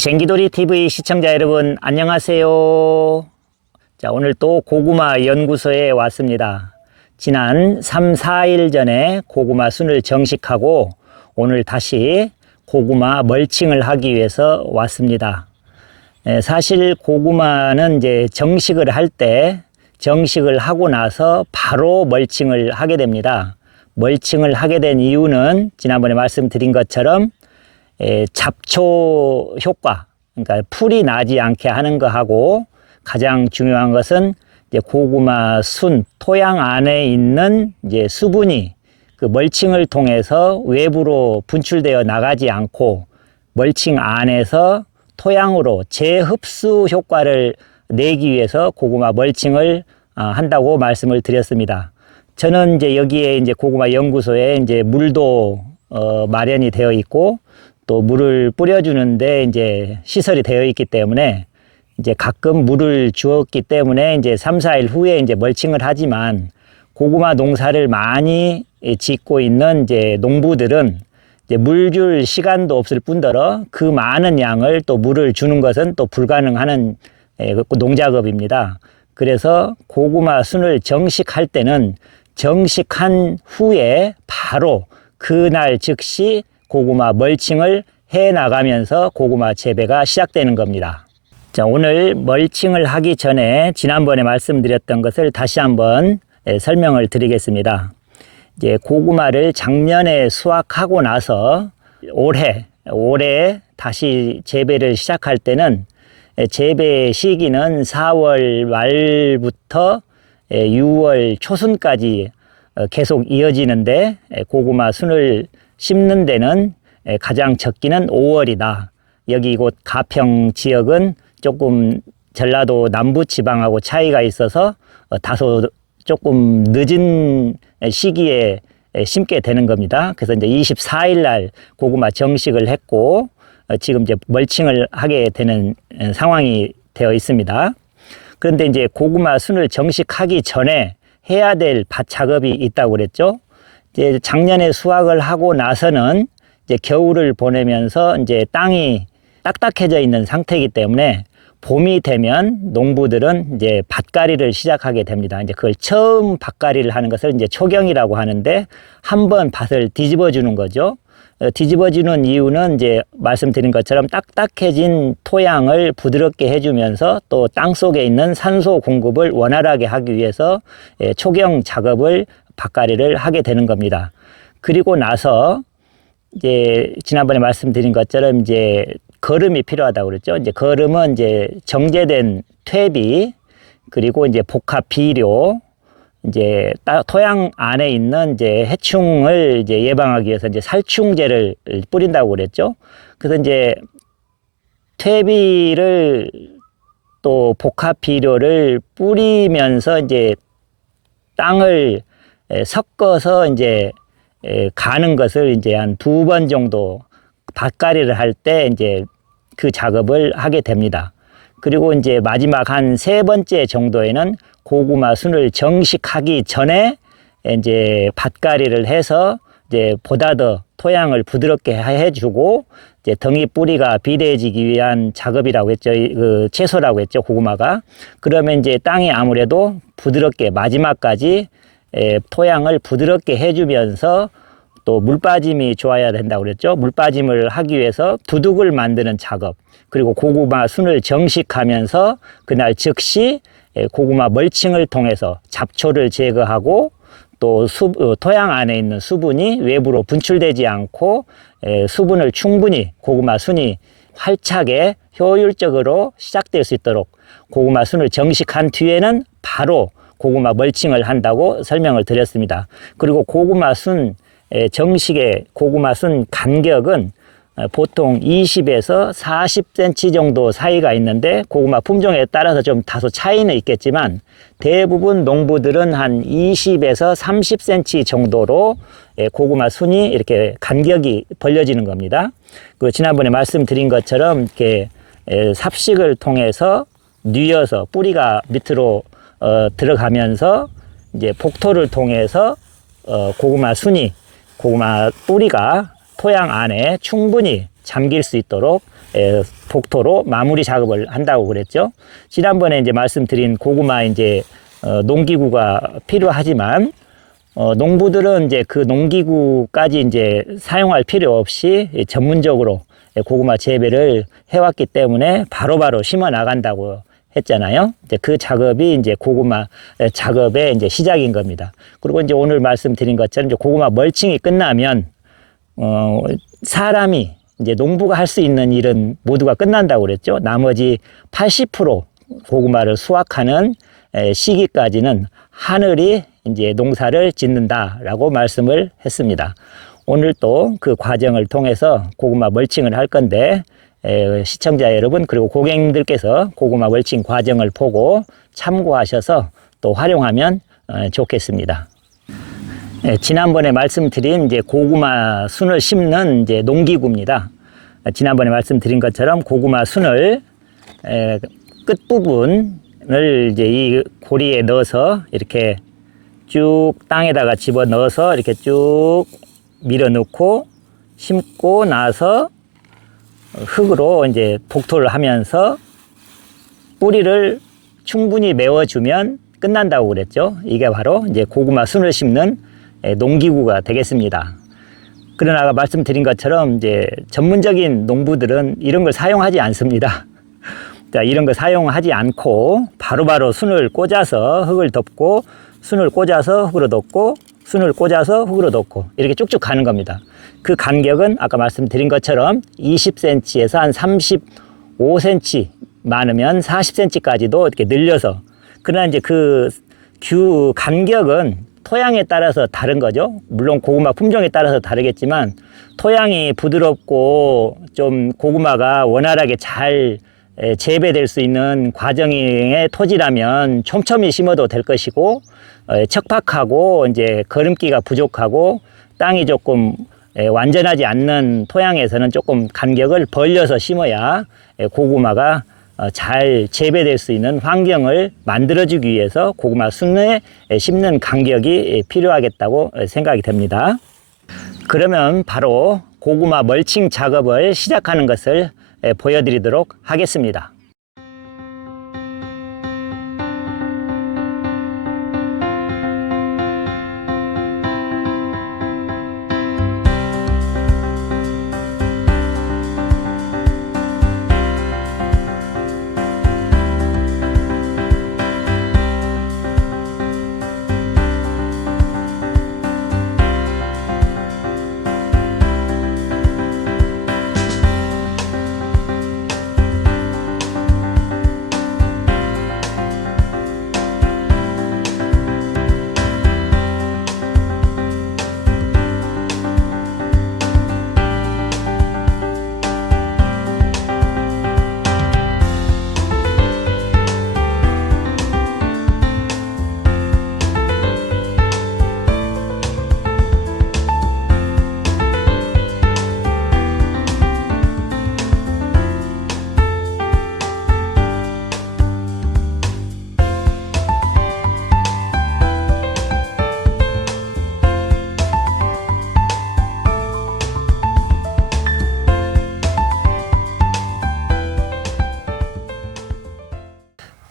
쟁기돌이 TV 시청자 여러분 안녕하세요. 자, 오늘 또 고구마 연구소에 왔습니다. 지난 3, 4일 전에 고구마 순을 정식하고 오늘 다시 고구마 멀칭을 하기 위해서 왔습니다. 사실 고구마는 이제 정식을 하고 나서 바로 멀칭을 하게 됩니다. 멀칭을 하게 된 이유는 지난번에 말씀드린 것처럼 잡초 효과, 그러니까 풀이 나지 않게 하는 거하고 가장 중요한 것은 이제 고구마 순 토양 안에 있는 이제 수분이 그 멀칭을 통해서 외부로 분출되어 나가지 않고 멀칭 안에서 토양으로 재흡수 효과를 내기 위해서 고구마 멀칭을 한다고 말씀을 드렸습니다. 저는 이제 여기에 이제 고구마 연구소에 이제 물도 마련이 되어 있고 또 물을 뿌려주는데 이제 시설이 되어 있기 때문에 이제 가끔 물을 주었기 때문에 이제 3, 4일 후에 이제 멀칭을 하지만 고구마 농사를 많이 짓고 있는 이제 농부들은 이제 물 줄 시간도 없을 뿐더러 그 많은 양을 또 물을 주는 것은 또 불가능한 농작업입니다. 그래서 고구마 순을 정식할 때는 정식한 후에 바로 그날 즉시 고구마 멀칭을 해 나가면서 고구마 재배가 시작되는 겁니다. 자, 오늘 멀칭을 하기 전에 지난번에 말씀드렸던 것을 다시 한번 설명을 드리겠습니다. 이제 고구마를 작년에 수확하고 나서 올해 다시 재배를 시작할 때는 재배 시기는 4월 말부터 6월 초순까지 계속 이어지는데 고구마 순을 심는 데는 가장 적기는 5월이다. 여기 이곳 가평 지역은 조금 전라도 남부 지방하고 차이가 있어서 다소 조금 늦은 시기에 심게 되는 겁니다. 그래서 이제 24일 날 고구마 정식을 했고 지금 이제 멀칭을 하게 되는 상황이 되어 있습니다. 그런데 이제 고구마 순을 정식하기 전에 해야 될 밭 작업이 있다고 그랬죠. 이제 작년에 수확을 하고 나서는 이제 겨울을 보내면서 이제 땅이 딱딱해져 있는 상태이기 때문에 봄이 되면 농부들은 이제 밭갈이를 시작하게 됩니다. 이제 그걸 처음 밭갈이를 하는 것을 이제 초경이라고 하는데 한번 밭을 뒤집어 주는 거죠. 뒤집어 주는 이유는 이제 말씀드린 것처럼 딱딱해진 토양을 부드럽게 해주면서 또 땅 속에 있는 산소 공급을 원활하게 하기 위해서 초경 작업을 밭갈이를 하게 되는 겁니다. 그리고 나서 이제 지난번에 말씀드린 것처럼 이제 거름이 필요하다고 그랬죠. 이제 거름은 이제 정제된 퇴비 그리고 이제 복합 비료 이제 토양 안에 있는 이제 해충을 이제 예방하기 위해서 이제 살충제를 뿌린다고 그랬죠. 그래서 이제 퇴비를 또 복합 비료를 뿌리면서 이제 땅을 섞어서 이제 가는 것을 이제 한 2번 정도 밭갈이를 할 때 이제 그 작업을 하게 됩니다. 그리고 이제 마지막 한 3번째 정도에는 고구마 순을 정식하기 전에 이제 밭갈이를 해서 이제 보다 더 토양을 부드럽게 해주고 이제 덩이 뿌리가 비대해지기 위한 작업이라고 했죠. 그 채소라고 했죠. 고구마가. 그러면 이제 땅이 아무래도 부드럽게 마지막까지 토양을 부드럽게 해주면서 또 물빠짐이 좋아야 된다고 그랬죠. 물빠짐을 하기 위해서 두둑을 만드는 작업 그리고 고구마 순을 정식하면서 그날 즉시 고구마 멀칭을 통해서 잡초를 제거하고 또 토양 안에 있는 수분이 외부로 분출되지 않고 수분을 충분히 고구마 순이 활차게 효율적으로 시작될 수 있도록 고구마 순을 정식한 뒤에는 바로 고구마 멀칭을 한다고 설명을 드렸습니다. 그리고 고구마 순 정식의 고구마 순 간격은 보통 20에서 40cm 정도 사이가 있는데 고구마 품종에 따라서 좀 다소 차이는 있겠지만 대부분 농부들은 한 20에서 30cm 정도로 고구마 순이 이렇게 간격이 벌려지는 겁니다. 그리고 지난번에 말씀드린 것처럼 이렇게 삽식을 통해서 뉘어서 뿌리가 밑으로 들어가면서 이제 복토를 통해서 고구마 순이 고구마 뿌리가 토양 안에 충분히 잠길 수 있도록 복토로 마무리 작업을 한다고 그랬죠. 지난번에 이제 말씀드린 고구마 이제 농기구가 필요하지만 농부들은 이제 그 농기구까지 이제 사용할 필요 없이 전문적으로 고구마 재배를 해왔기 때문에 바로바로 심어 나간다고 했잖아요. 이제 그 작업이 이제 고구마 작업의 이제 시작인 겁니다. 그리고 이제 오늘 말씀드린 것처럼 이제 고구마 멀칭이 끝나면 사람이 이제 농부가 할 수 있는 일은 모두가 끝난다고 그랬죠. 나머지 80% 고구마를 수확하는 시기까지는 하늘이 이제 농사를 짓는다라고 말씀을 했습니다. 오늘 또 그 과정을 통해서 고구마 멀칭을 할 건데 시청자 여러분 그리고 고객님들께서 고구마 멀칭 과정을 보고 참고하셔서 또 활용하면 좋겠습니다. 지난번에 말씀드린 이제 고구마 순을 심는 이제 농기구입니다. 지난번에 말씀드린 것처럼 고구마 순을 끝부분을 이제 이 고리에 넣어서 이렇게 쭉 땅에다가 집어 넣어서 이렇게 쭉 밀어 넣고 심고 나서 흙으로 이제 복토를 하면서 뿌리를 충분히 메워주면 끝난다고 그랬죠. 이게 바로 이제 고구마 순을 심는 농기구가 되겠습니다. 그러나 아까 말씀드린 것처럼 이제 전문적인 농부들은 이런 걸 사용하지 않습니다. 자, 이런 거 사용하지 않고 바로바로 순을 꽂아서 흙을 덮고 순을 꽂아서 흙으로 덮고 순을 꽂아서 흙으로 덮고 이렇게 쭉쭉 가는 겁니다. 그 간격은 아까 말씀드린 것처럼 20cm에서 한 35cm 많으면 40cm까지도 이렇게 늘려서 그러나 이제 그 간격은 토양에 따라서 다른 거죠. 물론 고구마 품종에 따라서 다르겠지만 토양이 부드럽고 좀 고구마가 원활하게 잘 재배될 수 있는 과정의 토지라면 촘촘히 심어도 될 것이고 척박하고 이제 거름기가 부족하고 땅이 조금 완전하지 않는 토양에서는 조금 간격을 벌려서 심어야 고구마가 잘 재배될 수 있는 환경을 만들어주기 위해서 고구마 순에 심는 간격이 필요하겠다고 생각이 됩니다. 그러면 바로 고구마 멀칭 작업을 시작하는 것을 보여드리도록 하겠습니다.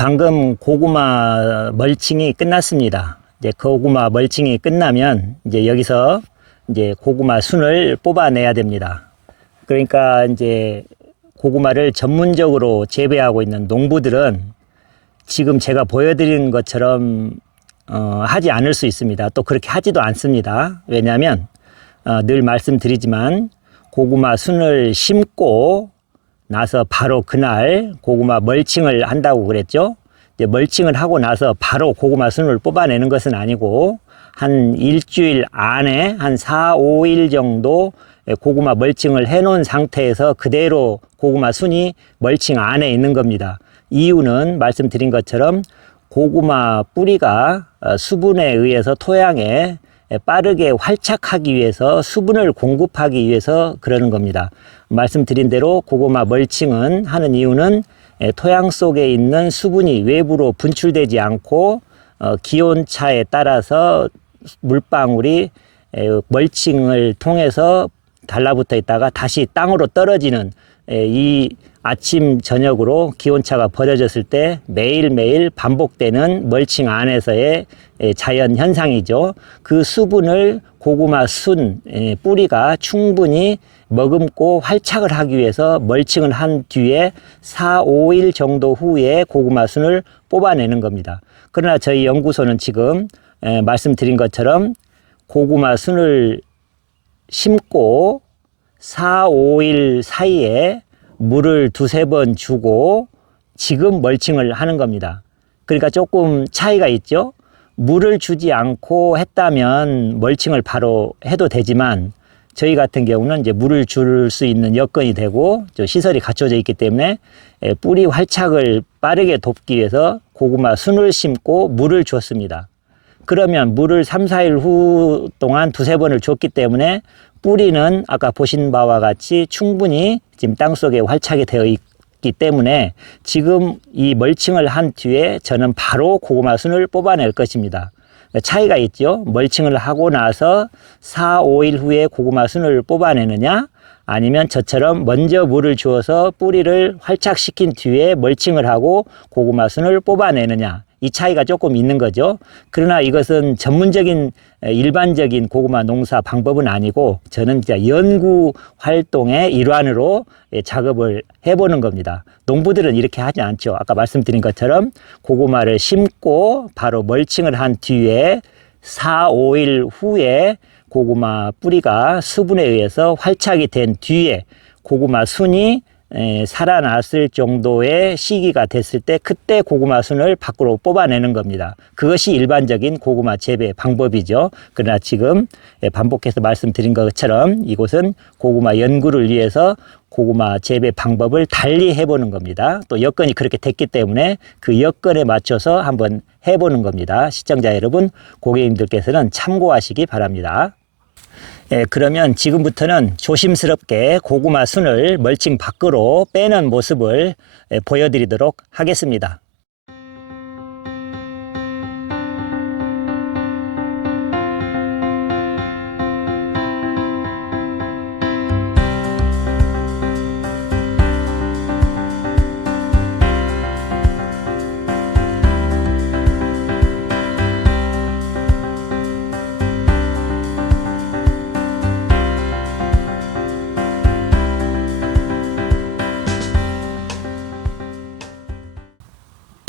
방금 고구마 멀칭이 끝났습니다. 이제 고구마 멀칭이 끝나면 이제 여기서 이제 고구마 순을 뽑아내야 됩니다. 그러니까 이제 고구마를 전문적으로 재배하고 있는 농부들은 지금 제가 보여드린 것처럼 하지 않을 수 있습니다. 또 그렇게 하지도 않습니다. 왜냐하면 늘 말씀드리지만 고구마 순을 심고 나서 바로 그날 고구마 멀칭을 한다고 그랬죠. 이제 멀칭을 하고 나서 바로 고구마 순을 뽑아내는 것은 아니고 한 일주일 안에 한 4, 5일 정도 고구마 멀칭을 해 놓은 상태에서 그대로 고구마 순이 멀칭 안에 있는 겁니다. 이유는 말씀드린 것처럼 고구마 뿌리가 수분에 의해서 토양에 빠르게 활착하기 위해서 수분을 공급하기 위해서 그러는 겁니다. 말씀드린 대로 고구마 멀칭은 하는 이유는 토양 속에 있는 수분이 외부로 분출되지 않고 기온차에 따라서 물방울이 멀칭을 통해서 달라붙어 있다가 다시 땅으로 떨어지는 이 아침 저녁으로 기온차가 벌어졌을 때 매일매일 반복되는 멀칭 안에서의 자연 현상이죠. 그 수분을 고구마 순 뿌리가 충분히 머금고 활착을 하기 위해서 멀칭을 한 뒤에 4, 5일 정도 후에 고구마 순을 뽑아내는 겁니다. 그러나 저희 연구소는 지금 말씀드린 것처럼 고구마 순을 심고 4, 5일 사이에 물을 2-3번 주고 지금 멀칭을 하는 겁니다. 그러니까 조금 차이가 있죠. 물을 주지 않고 했다면 멀칭을 바로 해도 되지만 저희 같은 경우는 이제 물을 줄 수 있는 여건이 되고 시설이 갖춰져 있기 때문에 뿌리 활착을 빠르게 돕기 위해서 고구마 순을 심고 물을 줬습니다. 그러면 물을 3, 4일 후 동안 2-3번을 줬기 때문에 뿌리는 아까 보신 바와 같이 충분히 지금 땅속에 활착이 되어 있기 때문에 지금 이 멀칭을 한 뒤에 저는 바로 고구마 순을 뽑아낼 것입니다. 차이가 있죠. 멀칭을 하고 나서 4, 5일 후에 고구마 순을 뽑아내느냐 아니면 저처럼 먼저 물을 주어서 뿌리를 활착시킨 뒤에 멀칭을 하고 고구마 순을 뽑아내느냐, 이 차이가 조금 있는 거죠. 그러나 이것은 전문적인 일반적인 고구마 농사 방법은 아니고 저는 진짜 연구 활동의 일환으로 작업을 해보는 겁니다. 농부들은 이렇게 하지 않죠. 아까 말씀드린 것처럼 고구마를 심고 바로 멀칭을 한 뒤에 4, 5일 후에 고구마 뿌리가 수분에 의해서 활착이 된 뒤에 고구마 순이 살아났을 정도의 시기가 됐을 때 그때 고구마 순을 밖으로 뽑아내는 겁니다. 그것이 일반적인 고구마 재배 방법이죠. 그러나 지금 반복해서 말씀드린 것처럼 이곳은 고구마 연구를 위해서 고구마 재배 방법을 달리 해보는 겁니다. 또 여건이 그렇게 됐기 때문에 그 여건에 맞춰서 한번 해보는 겁니다. 시청자 여러분, 고객님들께서는 참고하시기 바랍니다. 그러면 지금부터는 조심스럽게 고구마 순을 멀칭 밖으로 빼는 모습을 보여드리도록 하겠습니다.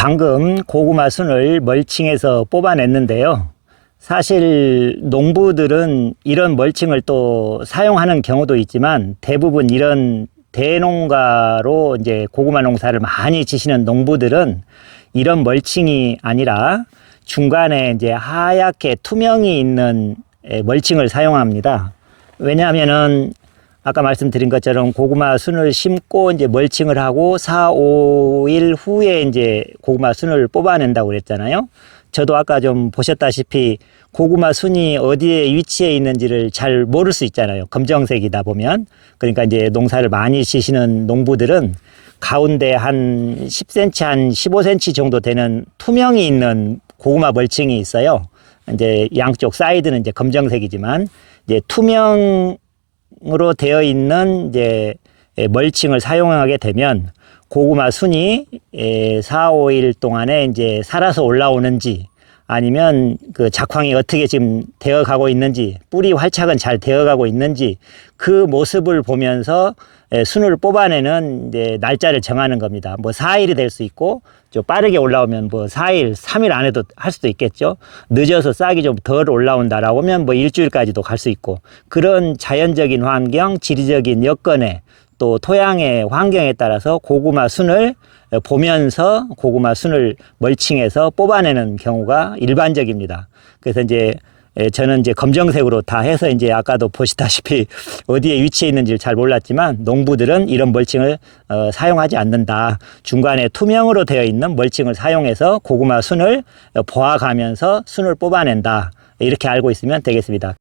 방금 고구마 순을 멀칭해서 뽑아냈는데요. 사실 농부들은 이런 멀칭을 또 사용하는 경우도 있지만 대부분 이런 대농가로 이제 고구마 농사를 많이 지시는 농부들은 이런 멀칭이 아니라 중간에 이제 하얗게 투명이 있는 멀칭을 사용합니다. 왜냐하면은 아까 말씀드린 것처럼 고구마 순을 심고 이제 멀칭을 하고 4, 5일 후에 이제 고구마 순을 뽑아낸다고 그랬잖아요. 저도 아까 좀 보셨다시피 고구마 순이 어디에 위치해 있는지를 잘 모를 수 있잖아요. 검정색이다 보면. 그러니까 이제 농사를 많이 지시는 농부들은 가운데 한 10cm, 한 15cm 정도 되는 투명이 있는 고구마 멀칭이 있어요. 이제 양쪽 사이드는 이제 검정색이지만 이제 투명으로 되어 있는 이제 멀칭을 사용하게 되면 고구마 순이 4, 5일 동안에 이제 살아서 올라오는지 아니면 그 작황이 어떻게 지금 되어 가고 있는지, 뿌리 활착은 잘 되어 가고 있는지 그 모습을 보면서 순을 뽑아내는 이제 날짜를 정하는 겁니다. 뭐 4일이 될 수 있고, 좀 빠르게 올라오면 뭐 4일, 3일 안에도 할 수도 있겠죠. 늦어서 싹이 좀 덜 올라온다라고 하면 뭐 일주일까지도 갈 수 있고, 그런 자연적인 환경, 지리적인 여건에 또 토양의 환경에 따라서 고구마 순을 보면서 고구마 순을 멀칭해서 뽑아내는 경우가 일반적입니다. 그래서 이제 저는 이제 검정색으로 다 해서 이제 아까도 보시다시피 어디에 위치해 있는지를 잘 몰랐지만 농부들은 이런 멀칭을 사용하지 않는다. 중간에 투명으로 되어 있는 멀칭을 사용해서 고구마 순을 보아가면서 순을 뽑아낸다. 이렇게 알고 있으면 되겠습니다.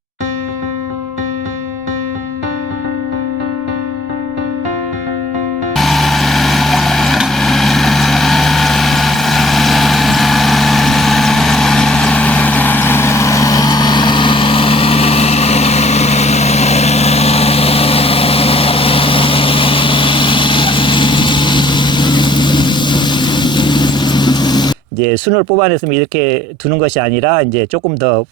이제 순을 뽑아냈으면 이렇게 두는 것이 아니라 이제 조금 더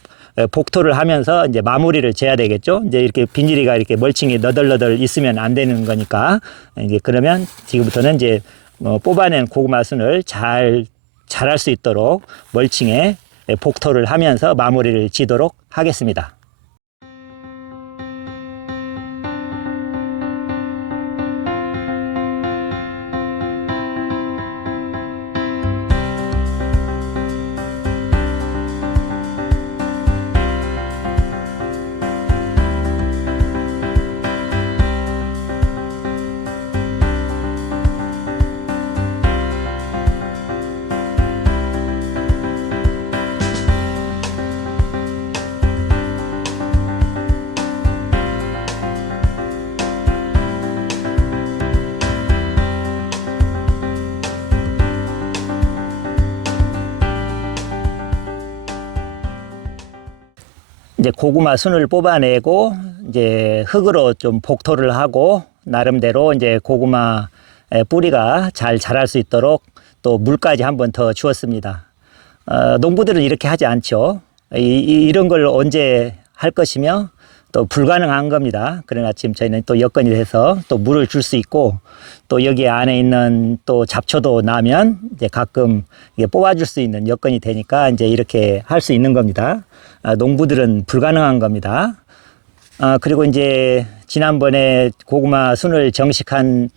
복토를 하면서 이제 마무리를 재야 되겠죠. 이제 이렇게 비닐이가 이렇게 멀칭이 너덜너덜 있으면 안 되는 거니까 이제 그러면 지금부터는 이제 뽑아낸 고구마 순을 잘 자랄 수 있도록 멀칭에 복토를 하면서 마무리를 지도록 하겠습니다. 이제 고구마 순을 뽑아내고 이제 흙으로 좀 복토를 하고 나름대로 이제 고구마 뿌리가 잘 자랄 수 있도록 또 물까지 한 번 더 주었습니다. 농부들은 이렇게 하지 않죠. 이런 걸 언제 할 것이며 또 불가능한 겁니다. 그러나 지금 저희는 또 여건이 돼서 또 물을 줄 수 있고 또 여기 안에 있는 또 잡초도 나면 이제 가끔 이게 뽑아줄 수 있는 여건이 되니까 이제 이렇게 할 수 있는 겁니다. 농부들은 불가능한 겁니다. 그리고 이제 지난번에 고구마 순을 정식한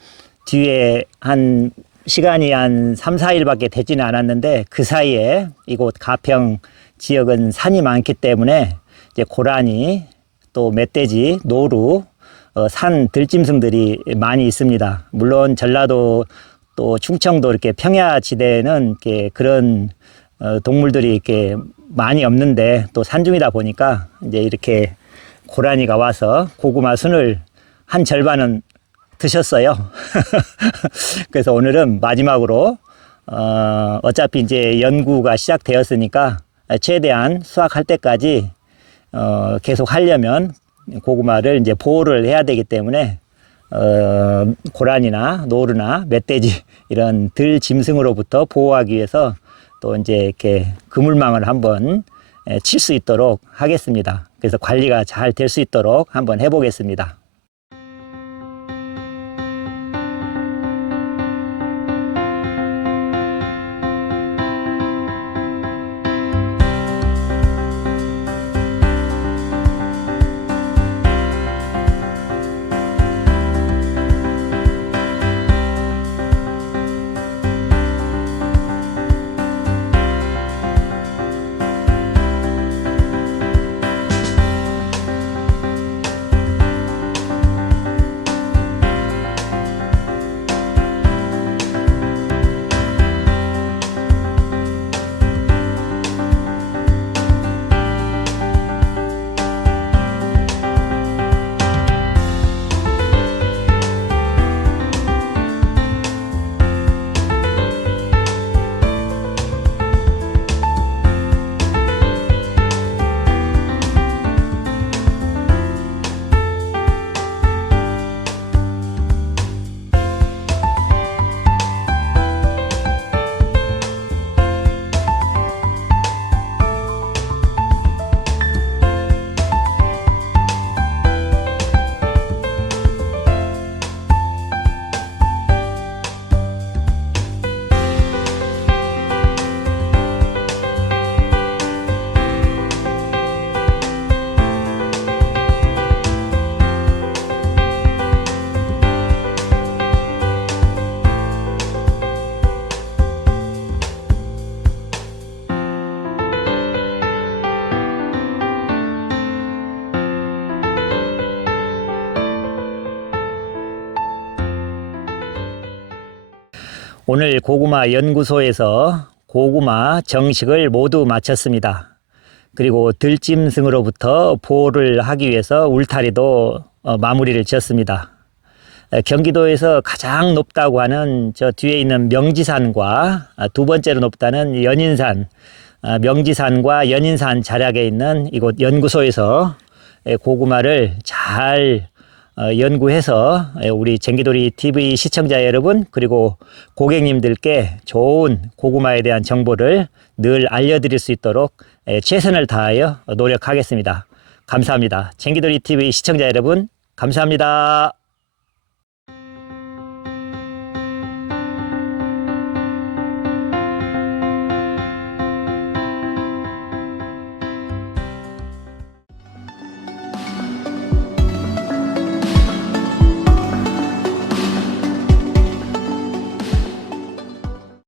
뒤에 한 시간이 한 3, 4일밖에 되지는 않았는데 그 사이에 이곳 가평 지역은 산이 많기 때문에 이제 고라니 또 멧돼지, 노루, 산 들짐승들이 많이 있습니다. 물론 전라도 또 충청도 이렇게 평야지대에는 이렇게 그런 동물들이 이렇게 많이 없는데 또 산중이다 보니까 이제 이렇게 고라니가 와서 고구마 순을 한 절반은 드셨어요. 그래서 오늘은 마지막으로 어차피 이제 연구가 시작되었으니까 최대한 수확할 때까지 계속 하려면 고구마를 이제 보호를 해야 되기 때문에 고라니나 노루나 멧돼지 이런 들 짐승으로부터 보호하기 위해서 또 이제 이렇게 그물망을 한번 칠 수 있도록 하겠습니다. 그래서 관리가 잘 될 수 있도록 한번 해보겠습니다. 오늘 고구마 연구소에서 고구마 정식을 모두 마쳤습니다. 그리고 들짐승으로부터 보호를 하기 위해서 울타리도 마무리를 지었습니다. 경기도에서 가장 높다고 하는 저 뒤에 있는 명지산과 두 번째로 높다는 연인산, 명지산과 연인산 자락에 있는 이곳 연구소에서 고구마를 잘 연구해서 우리 쟁기돌이 TV 시청자 여러분 그리고 고객님들께 좋은 고구마에 대한 정보를 늘 알려드릴 수 있도록 최선을 다하여 노력하겠습니다. 감사합니다. 쟁기돌이 TV 시청자 여러분 감사합니다.